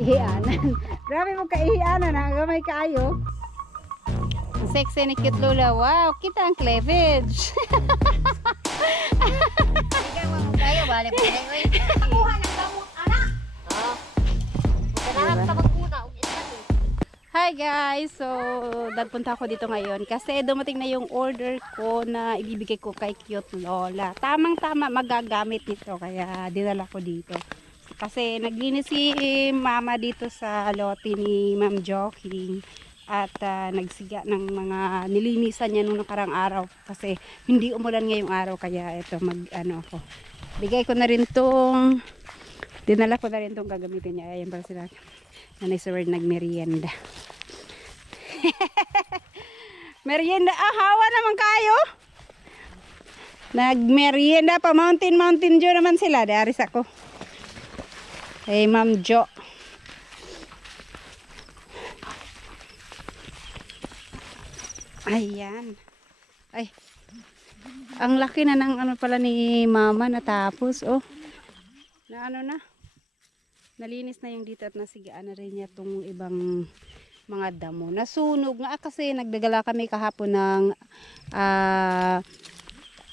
Ihianan. Grabe mo ka-ihianan ha. Gamay kaayo. Ang sexy ni cute Lola. Wow, kita ang cleavage. Ikaw mo kayo, balik ko na yun. Nakuha ng gamot, anak! Oo. Kailangan ka magpuna. Hi guys! So, nagpunta ako dito ngayon kasi dumating na yung order ko na ibibigay ko kay cute Lola. Tamang-tama magagamit nito kaya dinala ko dito. Kasi naglinis si mama dito sa lote ni Ma'am Joking at nagsiga ng mga nilinisan niya nung nakarang araw kasi hindi umulan ngayong araw kaya ito ako. Bigay ko na rin tong dinala ko na rin tong gagamitin niya. Ayan para sila. Nanay Sir nagmerienda. Merienda, hawa naman kayo. Nagmerienda pa mountain dew naman sila. Diaris ako. Hey Ma'am Jo. Ayan. Ay. Ang laki na ng ano pala ni Mama natapos. Oh. Na ano na. Nalinis na yung dito at nasigaan na rin niya itong ibang mga damo. Nasunog nga kasi nagdagala kami kahapon ng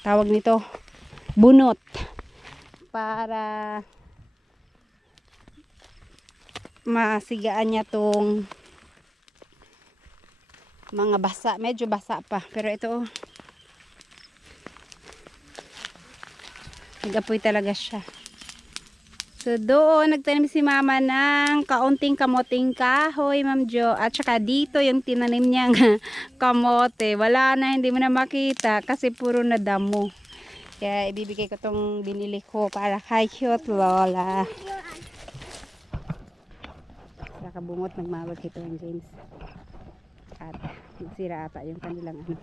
tawag nito bunot para masigaan niya itong mga basa. Medyo basa pa. Pero ito nag-apoy talaga siya. So doon nagtanim si mama ng kaunting kamoting kahoy, Ma'am Jo. At saka dito yung tinanim niyang kamote. Wala na, hindi mo na makita kasi puro na damo. Kaya ibibigay ko tong binili ko para kay cute Lola. Nakabungot nagmawag ito ang James. At nagsira ata yung kanilang ano.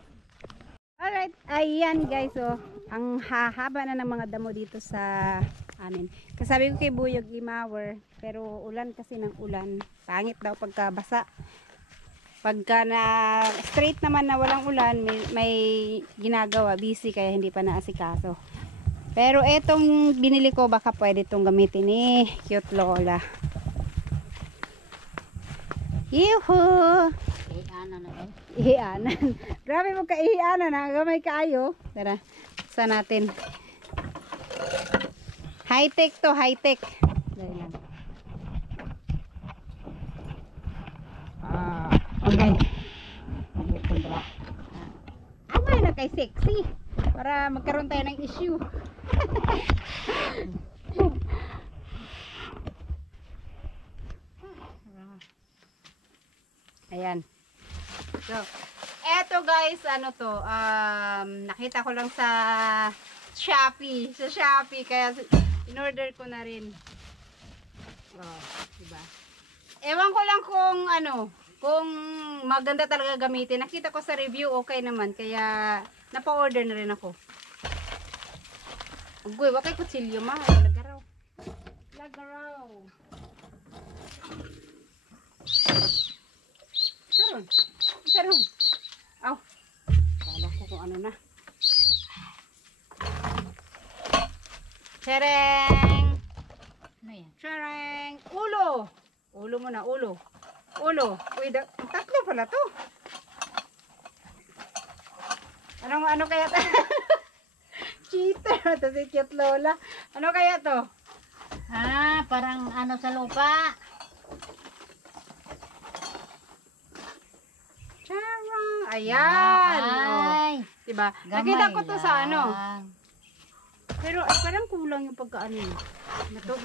Alright, ayan guys. So, ang hahaba na ng mga damo dito sa amin. Kasabi ko kay Buyog Imawer, pero ulan kasi ng ulan. Pangit daw pagka basa. Pagka na straight naman na walang ulan, may ginagawa, busy kaya hindi pa naasikaso. Pero etong binili ko baka pwede itong gamitin ni cute Lola. Yuhu! Ihanan na eh. Ihianan. Grabe mo ka-ihianan ha. Gamay kaayo. Tara, buksan natin. High-tech to, high-tech. Dahil lang. Okay. Amay na kay sexy. Para magkaroon tayo ng issue. Ayan. So, eto guys, ano to, nakita ko lang sa Shopee, kaya in-order ko na rin. Oh, diba? Ewan ko lang kung kung maganda talaga gamitin. Nakita ko sa review, okay naman, kaya napa-order na rin ako. Ugoy, wakay kutsilyo ma, lagaraw. Lagaraw. Sarong. Aw. Kala ko kung ano na. Sereng. Ano yan? Sereng. Ulo. Ulo muna, ulo. Ulo. Uy, tatlo pala to. Ano kaya to? Cheater. Ito si cute Lola. Ano kaya to? Ah, parang ano sa lupa. Ayan. Ay. Oh, diba? Gamay Nakita ko to sa ano. lang. Pero parang kulang yung pagkaano.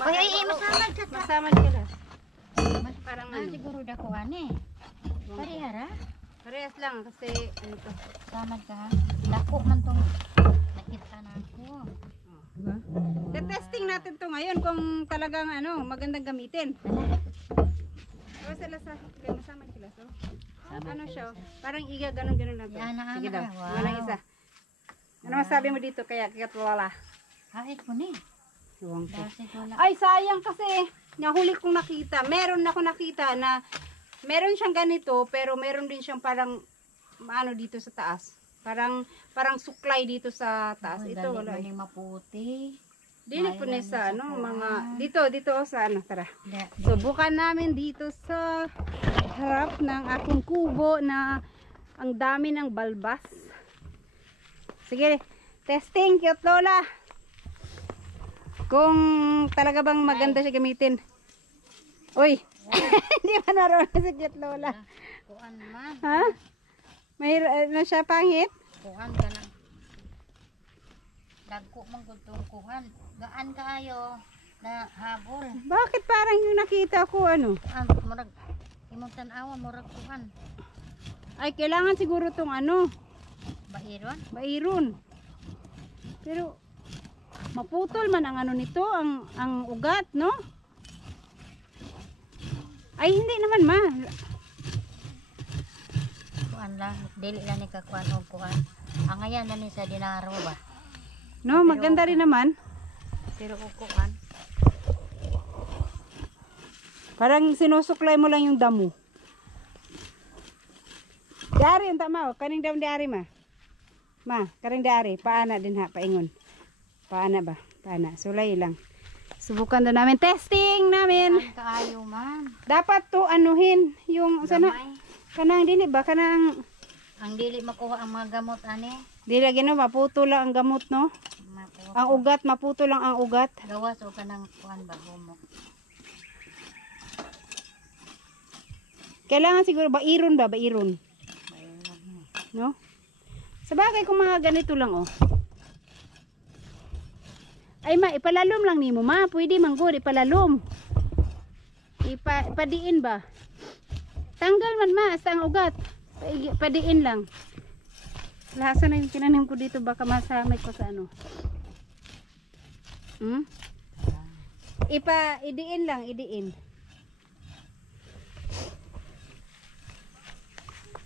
Ay, masamad ka ta. Masamad ka na. Parang Siguro dako ani. Parehara. Parehas lang kasi ano to. Samad ka ha. Dako man tong nakita na ako. Diba? Testing natin to ngayon kung talagang magandang gamitin. O sila sa kaya masamad sila so. Ano siya? Parang iga ganun lang to. Sige daw. Wow. Walang isa. Ano masabi mo dito kaya Lola? Kahit ko ni. Huwag ko. Kasi wala. Ay sayang kasi nahuli kong nakita. Meron ako nakita na meron siyang ganito pero meron din siyang parang dito sa taas. Parang suklay dito sa taas. Ito wala. Maputi. Dili po ni sa ano, mga dito sa ano, tara. Da. Subukan namin dito sa harap ng aking kubo na ang dami ng balbas. Sige, testing, cute lola. Kung talaga bang maganda siya gamitin. Uy, hindi pa naroon si cute lola. Kuan man. Ha? May ano siya pangit? Kuan ka na. Dagko mong gultong kuhan. Gaan kaayo na habol. Bakit parang yung nakita ko ano? Kuan, murag imong tan-awa murag kuhan. Ay, kailangan siguro tong ano, Bairon? bairon. Pero maputol man ang ano nito, ang ugat, no? Ay, hindi naman ma. Kuan lang, dili lang ni kakuan og kuan. Ang ayan na ni sa dinaro ba? No, maganda rin naman. Pero og kuan. Parang sinusuklay mo lang yung damo. Diari ang tama, oh. Kaning damo diari ma. Ma, kaning diari, paana din ha, paingon. Paana ba? Paana, sulay lang. Subukan doon namin, testing namin. Gaan kaayo man. Dapat to anuhin yung sana Gamay. kanang dili ba kanang Ang dili makuha ang mga gamot ani. dili lagi no maputo lang ang gamot no. Makuha. Ang ugat maputo lang ang ugat. Gawas o kanang kuan ba humok. Kailangan siguro bairon ba, bairon, Bairon. no? Sa bagay kung mga ganito lang oh. Ay ma, ipalalom lang nimo ma, pwede manggod ipalalom. Ipadiin ba? Tanggal man ma, sa ang ugat. Padiin lang. Lasa na yung tinanim ko dito, baka masamay ko sa ano. Hmm? Idiin lang, idiin.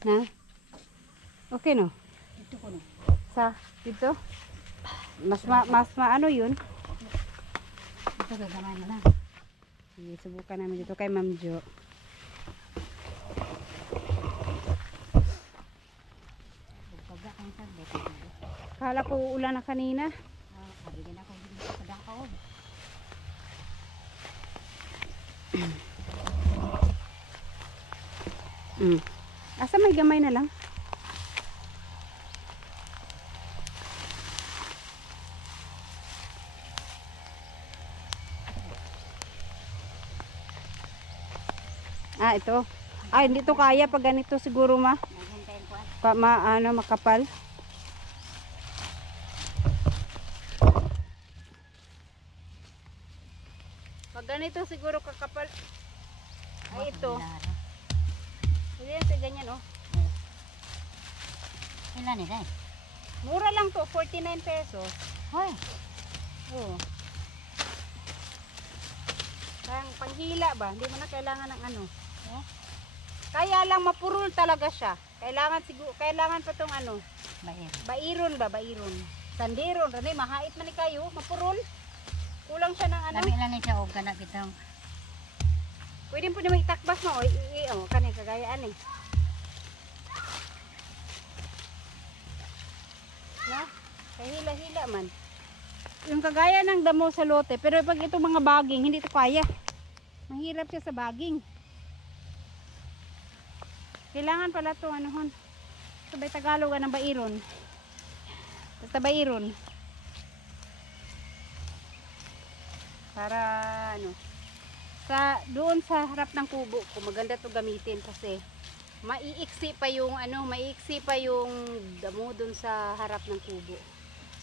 Na? Okay no? Ito ko no. Sa dito? Mas ano yun? Ito gagamay na lang. Sige, subukan namin dito kay Ma'am Jo. Pagka kang sabit. Kala ko ulan na kanina. Kabigyan ako dito sa dakaw. Asa may gamay na lang? Ah, ito. Ay, hindi to kaya pag ganito siguro ma. Naghintayin ko Ano, makapal. Pag ganito siguro kakapal. Ay, ito. Hindi yan sa ganyan, oh. Ilan ni day? Mura lang to, 49 pesos. Hoy. Oo. Panghila ba? Hindi mo na kailangan ng ano. Oh. Kaya lang mapurol talaga siya. Kailangan pa tong ano. Bair. Bairon ba? Bairon. Sandiron. Rani, mahait man ni kayo. Mapurol. Kulang siya ng ano. Lami lang ni siya og kana kitang. Pwede po naman itakbas mo. Kanay kagayaan eh. No? Kahila-hila man. Yung kagaya ng damo sa lote. Pero pag ito mga baging, hindi ito kaya. Mahirap siya sa baging. Kailangan pala ito, anuhon. Sabay Tagalog ng bairon. Basta bairon. Para ano. Doon sa harap ng kubo ko, maganda to gamitin kasi maiiksi pa yung damo doon sa harap ng kubo.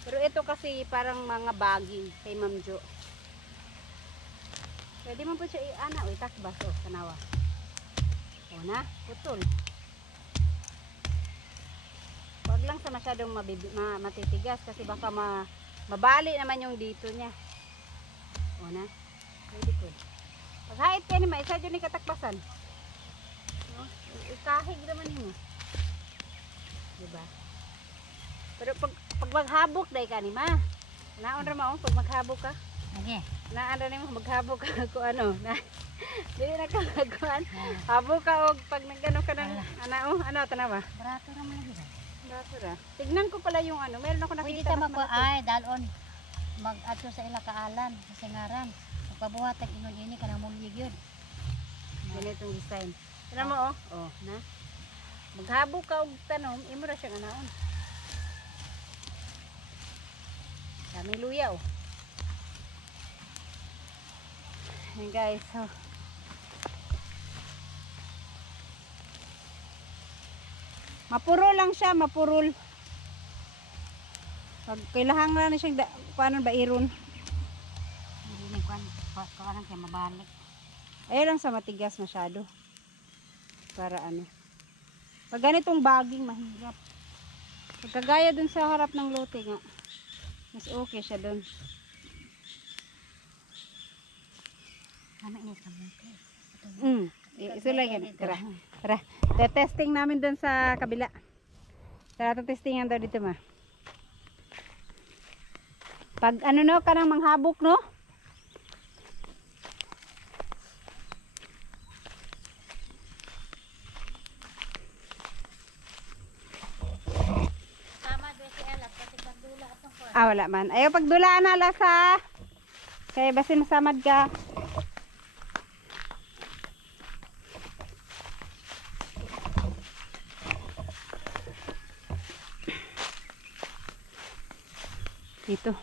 Pero ito kasi parang mga baging kay Ma'am Jo. Pwede mo po siya i-ana o itakbas o kanawa. O na, putol. Huwag lang sa masyadong matitigas kasi baka mabali naman yung dito niya. O na, pwede po. Paghait ka ni ma, isa dyan ni katakbasan. No? Ikahig naman mo. Diba? Pero pag maghabok dahil ka ni ma. Naon ra maong pag maghabok ka. Lagi. Naan ra nimo maghabok ka kung ano. Dili na ka magkuan. Habok ka og pag nagano ka ng ano tanawa. Barato ra man lagi. Barato ra. Tignan ko pala yung ano. Meron ako Pwede nakita. ta mako ay dalon. mag-ato sa ila kaalan sa singaran. Pagpabuhat ang ingon ini kanang mulyig yun. Ganitong design. Tignan mo oh. Oh, na. Maghabog ka og tanom, imo ra siya anaon. Daming luya oh. Ayan guys, so mapurol lang siya, mapurol. Pag kailangan na siyang kuanan ba iron. Hindi ni kuan kay mabalik. Ayaw lang sa matigas masyado. Para ano. Pag ganitong baging mahirap. Pagkagaya dun sa harap ng lote nga. Mas okay siya dun. Kami ni sa buti. Iso lang yan. Tara. Tara. Testing namin dun sa kabila. Tara, testingan daw dito ma. Pag ano no, kanang manghabok no? Tama do si Elas kasi pagdula atong kuan. Ah, wala man. Ayaw pagdulaan na alas ha. Kaya basin masamad ka. Dito.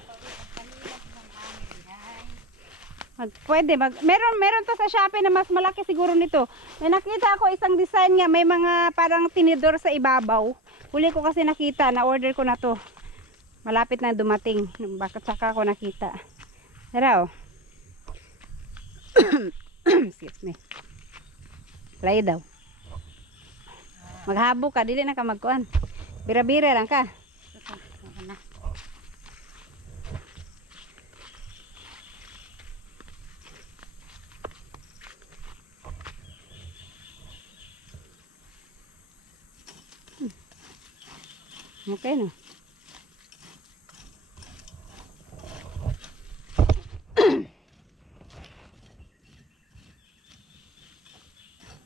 Meron to sa Shopee na mas malaki siguro nito. May nakita ako isang design nga, may mga parang tinidor sa ibabaw. Huli ko kasi nakita, na order ko na to. Malapit na dumating. Bakit saka ako nakita. Tara oh. Excuse me. Play daw. Maghabo ka, dili na ka magkuan. Bira-bira lang ka. Okay no.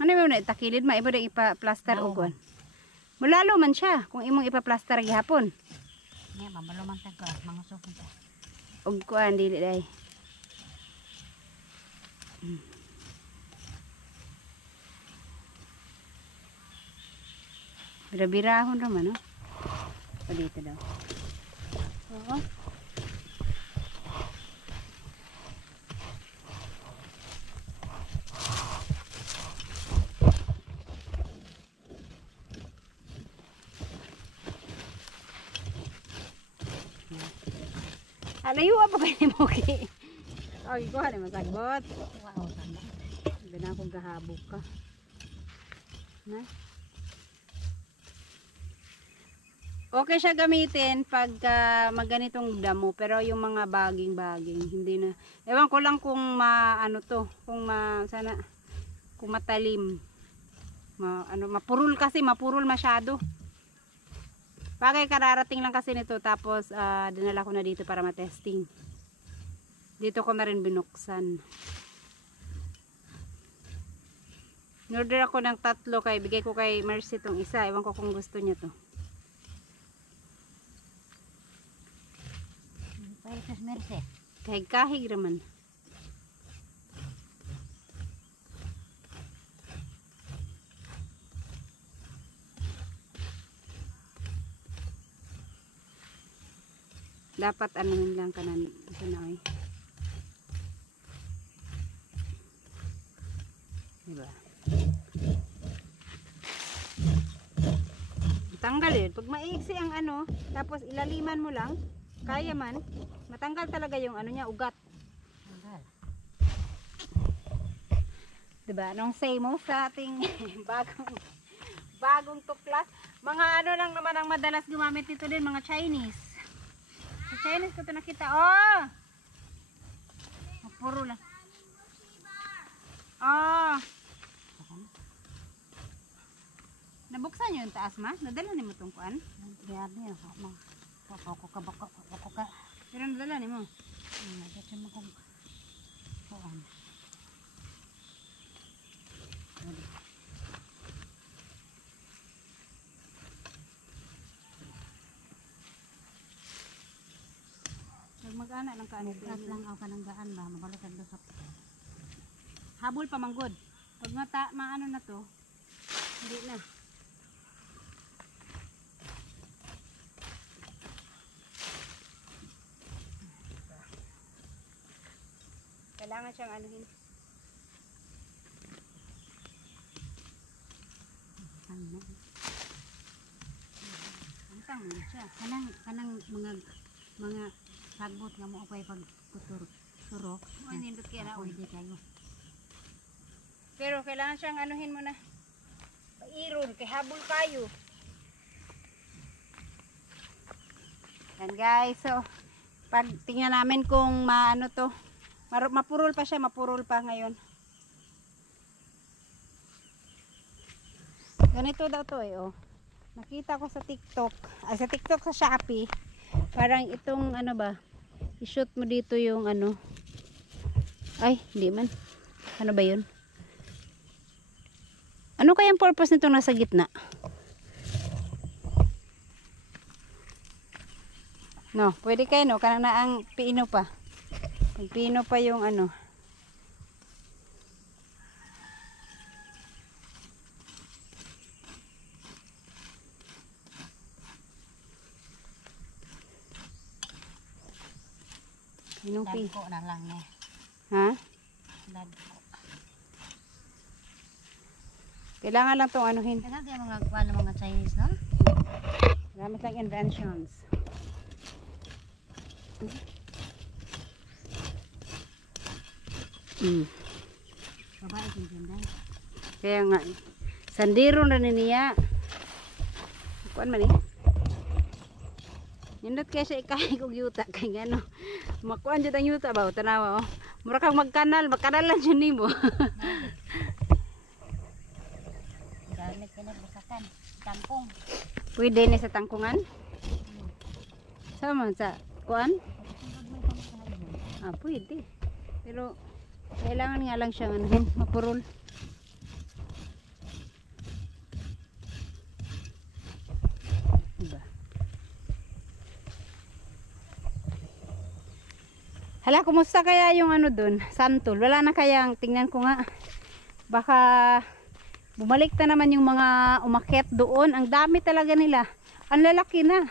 Ano mo na itakilid ma iba ipa-plaster og kuan. Mulalo man siya kung imong ipa-plaster gihapon. Nya mamalo man tag mga sukon ta. Og kuan dili day. Bira-birahon raman no. O dito daw. Oo. Alayo pa kayo ni Moki. Okay, kuha na masagbot. Wow, tanda. Hindi na akong gahabog ka. Na? Okay siya gamitin pag maganitong damo. Pero yung mga baging-baging, hindi na. Ewan ko lang kung ano to. Kung sana, kung matalim. Mapurul kasi, mapurul masyado. Bagay kararating lang kasi nito. Tapos dinala ko na dito para matesting. Dito ko na rin binuksan. Norder ako ng 3 kay bigay ko kay Mercy tong isa. Ewan ko kung gusto niya to. Paitas Mercy. Kahig-kahig raman. Dapat ano lang kanan sa naoy. Diba? Tanggal yun. Pag maiksi ang ano, tapos ilaliman mo lang, kaya man, matanggal talaga yung ano niya, ugat. Tanggal. Diba? Anong say mo sa ating bagong tuklas? Mga ano lang naman ang madalas gumamit dito din, mga Chinese. Sa Chinese ko ito nakita. Oh! Puro lang. Oh! Nabuksan yun taas ma? Nadala ni mo itong kuan? Grabe ako. Bako ka. Pero nadala ni mo? Kasi mo kung kuan. Gana lang ka. Gas lang ako kanang gaan ba. Mabalikan do sa... Habol pa manggod. Pag maano na to, hindi na. Kailangan siyang anuhin. Ano? Ang tangin siya. Kanang mga sagot nga mo pag turok. Ay, nindot kaya na. Pwede kayo. Pero kailangan siyang anuhin mo na. Pairon, kay habol kayo. Yan guys, so pag tingnan namin kung maano to. Mapurol pa siya, mapurol pa ngayon. Ganito daw to eh, oh. Nakita ko sa TikTok, sa TikTok sa Shopee. Parang itong ano ba, i-shoot mo dito yung ano. Ay, hindi man. Ano ba yun? Ano kayang purpose nito nasa gitna? No, pwede kayo no, kanang na ang piino pa. Ang piino pa yung ano. Pinong pi. Dagko na lang eh. Ha? Dagko. Kailangan lang tong anuhin. Kaya kayo mga kuha ng mga Chinese, no? Gamit lang inventions. Babae kong ganda. Kaya nga, sandiro na niya. Kuan man eh. Nindot kaya siya ikain kong yuta. Kaya ano, makuan dyan ang yuta ba? Tanawa oh. Mura kang magkanal lang dyan nimo. Gamit ka na busakan. Tangkong. Pwede na sa tangkungan? Sama sa kuan? Ah, pwede. Pero, kailangan nga lang siyang anuhin, mapurol. Diba? Hala, kumusta kaya yung ano dun? Santol. Wala na kayang, tingnan ko nga. Baka bumalik na naman yung mga umakyat doon. Ang dami talaga nila. Ang lalaki na.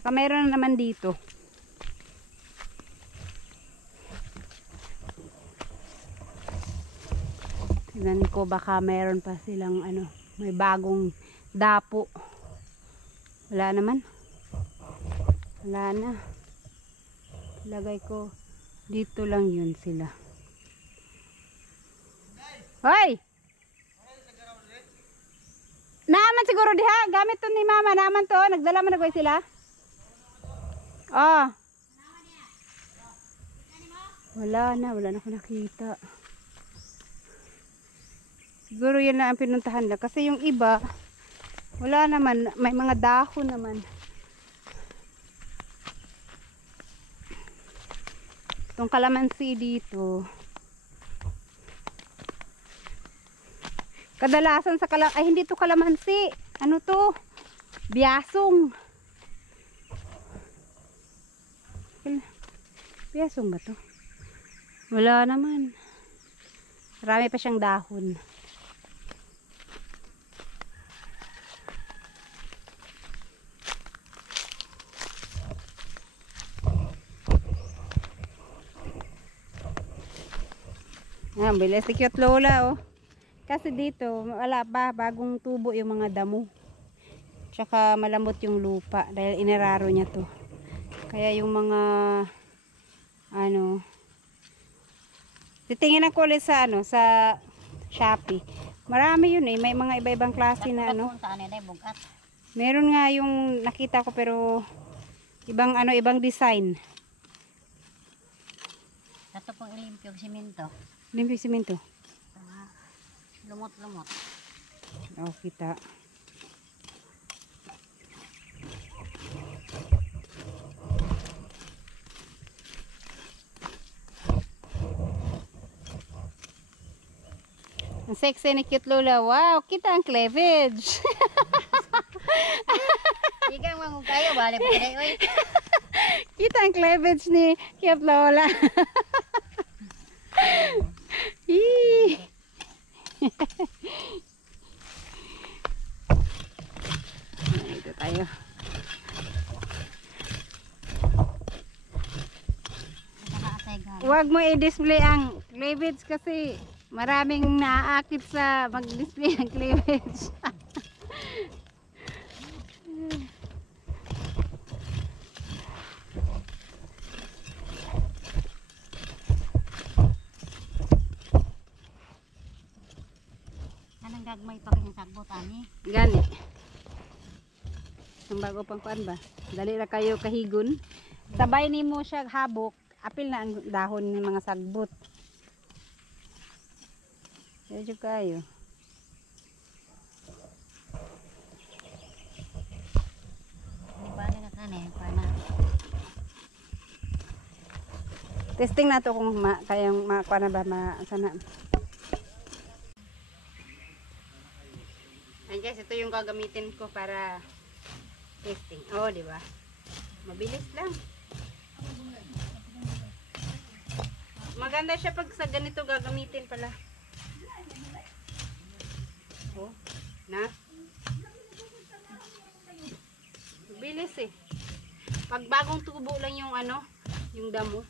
Baka mayroon na naman dito. Tingnan ko baka mayroon pa silang ano, may bagong dapo. Wala naman. Wala na. Lagay ko dito lang yun sila. Hoy! Naaman siguro diha. Gamit to ni mama. Naaman to. Nagdala mo na ko sila. Oh. Wala na ako nakita. Siguro yan na ang pinuntahan na. Kasi yung iba, wala naman. May mga dahon naman. Itong kalamansi dito. Kadalasan sa ay hindi to kalamansi. Ano to? Biyasong. Biyasong ba to? Wala naman. Marami pa siyang dahon. Ayan, bilis si cute lola oh. Kasi dito, wala pa, bagong tubo yung mga damo. Tsaka malambot yung lupa dahil inararo niya to. Kaya yung mga ano, titingin ako ulit sa ano, sa Shopee. Marami yun eh, may mga iba-ibang klase na ano. Meron nga yung nakita ko pero ibang ano, ibang design. Ito pong ilimpyo simento. Limpyo simento. Lumot-lumot. Oh, kita. Ang sexy ni cute lola. Wow, kita ang cleavage. Ikaw mango kayo, balik pa rin, oy. Kita ang cleavage ni Cute Lola. Hii. Ito tayo. Huwag mo i-display ang cleavage kasi maraming naaakit sa mag-display ng cleavage. Anong gagmay pa kayong sagbot, ani? Gani. Ang bago pang kuan ba? Dali ra kayo kahigon. Sabay nimo siya habok. Apil na ang dahon ng mga sagbot. Medyo kayo. Balik na kaneh, pana. Testing na to kung kayang makuha na ba sana. Ay guys, ito yung gagamitin ko para testing. Oh, di ba? Mabilis lang. Maganda siya pag sa ganito gagamitin pala. Oh, na. Mabilis eh. Pag bagong tubo lang yung ano, yung damo.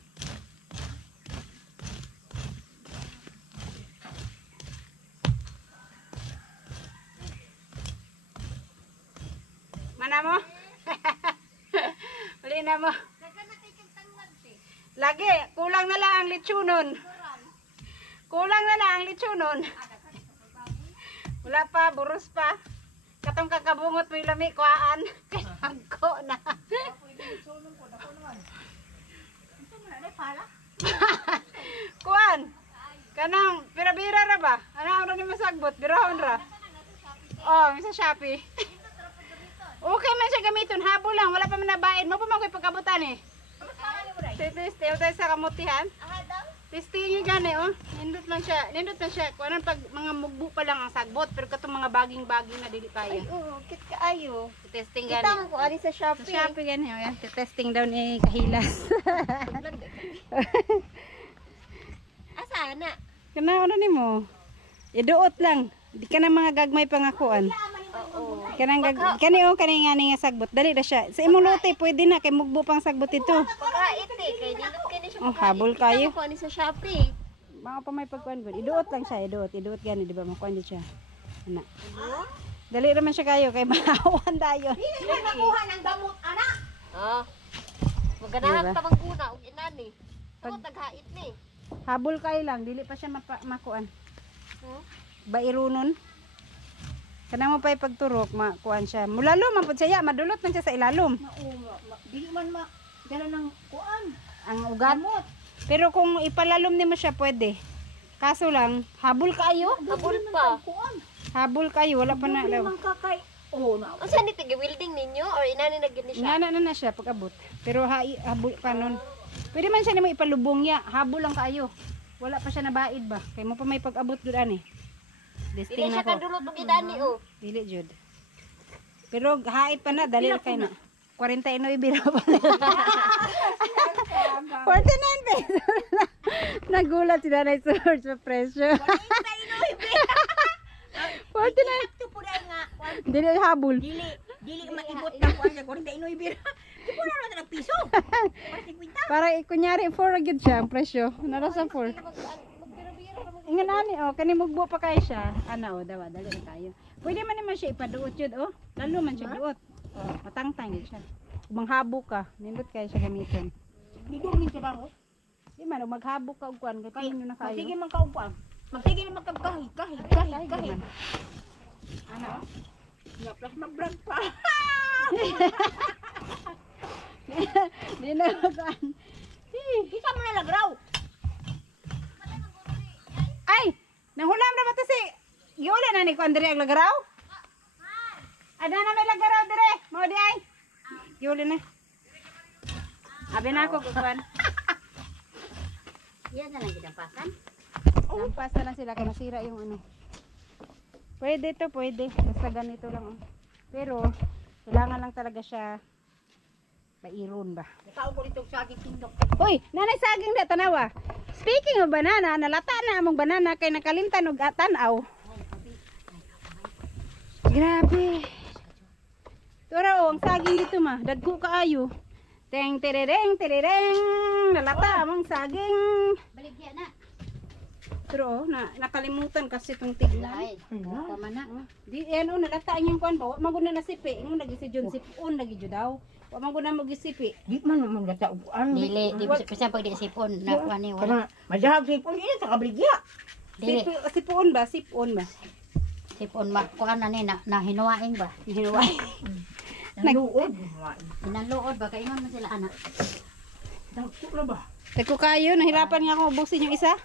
Mana mo? Uli na mo. Lagi, kulang na lang ang litsunon. Kulang na lang ang litsunon. Wala pa, buros pa. Katong kakabungot mo yung lami, kuhaan. Kagko na. Kuhaan. Kanang, bira-bira ra ba? Ano ni masagbot? Birahon ra. Oh, sa Shopee. Okay man siya gamiton, habol lang, wala pa man nabaid. Mo pa man ko'y pagkabutan eh. Testing tayo sa kamutihan. Testing gani oh. Nindot lang siya. Kuanan pag mga mugbo pa lang ang sagbot, pero katong mga baging-baging na dili kaya. Ay, oo, kit kaayo. Testing gani. Kita ko ali sa Sa Shopee. Shopee gani oh. Yan, testing daw ni Kahilas. Asa na? Kana ano nimo? Iduot lang. Di ka na mga gagmay pangakuan. Oo. Kanang kani nga nga sagbot. Dali na siya. Sa imong lote pwede na kay mugbo pang sagbot ito. Pagkait eh, kay nindot kini siya. Oh, habol kayo. Kita ko ali sa Shopee. Mga pa may pagkuan gud. Iduot lang siya, iduot gani di ba makuan di siya. Ana. Dali ra man siya kayo kay maawan dayon. Dili na nakuha ng gamot ana. Oh. Maganahan Diba? ta bang kuna og inani. Pag taghait ni. Habol kayo lang, dili pa siya makuan. Huh? Bairunon. Kanang mo pa pagturok makuan siya. Mulalo man pud siya, madulot man siya sa ilalom. Dili man dala ng kuan. Ang ugat. Pero kung ipalalom nimo siya pwede. Kaso lang, habol kayo. Habol pa. Habol kayo, wala pa na. Kakay. Oh, na. Asa ni tigi welding ninyo or inani na gini siya? Nga na siya pag-abot. Pero habol pa nun. Pwede man siya nimo ipalubong niya. Habol lang kayo. Wala pa siya nabaid ba? Kay mo pa may pag-abot gud ani. Dili Desting siya na ko. kadulot og inani oh. Dili jud. Pero hait pa na, dali ra kay na. 49 biro pa. 49 pesos. Nagulat si Nanay George sa presyo. 49. Ito po dai nga. Dili habol. Dili maibot na kuan sa 49 bira. Di po na ng piso. Para kunyari 4 gyud siya ang presyo. Nara sa 4. Ingan ani oh, kani mugbo pa kay siya. Ana oh, dawa dali na tayo. Pwede man naman siya ipaduot jud oh. Lalo man siya duot. Oh, matangtang gyud siya. Kung manghabo ka, nindot kay siya gamiton. Dito min sa baro. Di man maghabok ka og kuan kay tingin nyo na kayo. Sige man kaupan. Magsige na magkagahi, kahi. Ano? Nga plus mag-vlog pa. Di na kuan. Kita mo na lagraw. Ay, nahulam na ba to si Yola na ni kuan diri ang lagaraw? Ada na may lagaraw dire. Mo di ay. Yola na. Abi na ako kuan. Yan na lang ginampasan. Nampasa na sila kaya nasira yung ano. Pwede to, pwede. Basta ganito lang. Oh. Pero, Kailangan lang talaga siya pairon ba. Tao ko dito sa aking tindok. Uy, nanay saging na tanawa. Speaking of banana, nalata na among banana kay nakalimtan og tanaw. Grabe. Tura ang saging dito ma, dagko kaayo. Teng terereng terereng, nalata among saging. Baligya na. Pero nakalimutan kasi itong tignan. Ay, tama na. Di ano nalata ang yung kuan ba? Wa man gud na nasipi, ingon lagi si John sipon lagi jud daw. Wa man gud na magisipi. Di man naman gata upuan. Dili, di bisa pag di sipon na kuani wala. Kana madahag sipon ini sa kabligya. Dili, Sipon ba? Sipon ba? sipon ma kuan na ni na hinuwaing ba? Hinuway. Naluod. Pinaluod ba kay ingon man sila anak. Dagko na ba? Teko kayo, nahirapan nga ako ubusin yung isa.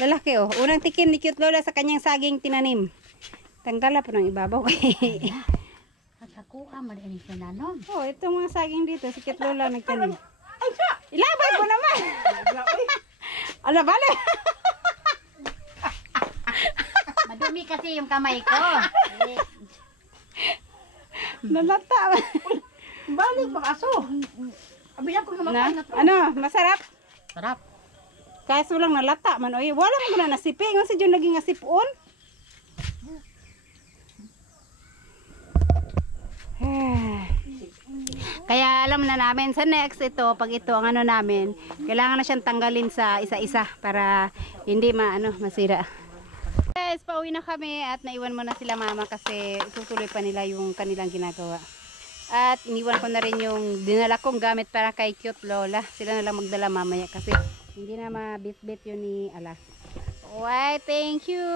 Lalaki oh. Unang tikim ni Cute Lola sa kanyang saging tinanim. Tanggal na po ng ibabaw. Nagkakuha mo din sa nanon. Oh, itong mga saging dito, si Cute Lola nagtanim. Ay sa. Ilabay ko naman! Ala, bale! Madumi kasi yung kamay ko. Nalata. Balik pa aso. Abi na ko Na? naman na. Ano, masarap? Sarap. Kaso lang nalata man. Oy, wala mo na nasipi. Nga si Jun naging asipon. Kaya alam na namin sa next ito, pag ito ang ano namin, kailangan na siyang tanggalin sa isa-isa para hindi masira. Guys, pauwi na kami at naiwan mo na sila mama kasi itutuloy pa nila yung kanilang ginagawa. At iniwan ko na rin yung dinala kong gamit para kay Cute Lola. Sila na lang magdala mamaya kasi hindi na mabit-bit yun ni Ala. Alright, thank you!